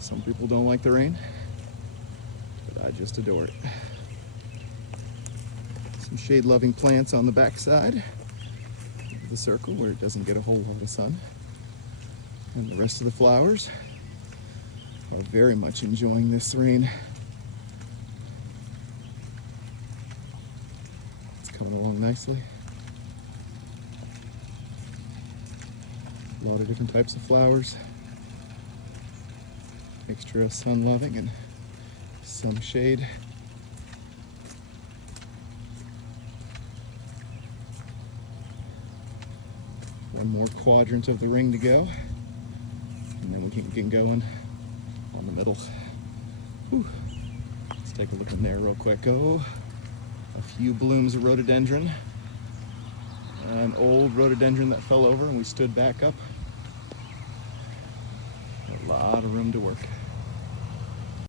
Some people don't like the rain, but I just adore it. Some shade-loving plants on the backside of the circle where it doesn't get a whole lot of sun. And the rest of the flowers are very much enjoying this rain. It's coming along nicely. A lot of different types of flowers. Mixture of sun-loving and some shade. One more quadrant of the ring to go, and then we can get going on the middle. Whew. Let's take a look in there real quick. Oh, a few blooms of rhododendron. An old rhododendron that fell over and we stood back up. A lot of room to work.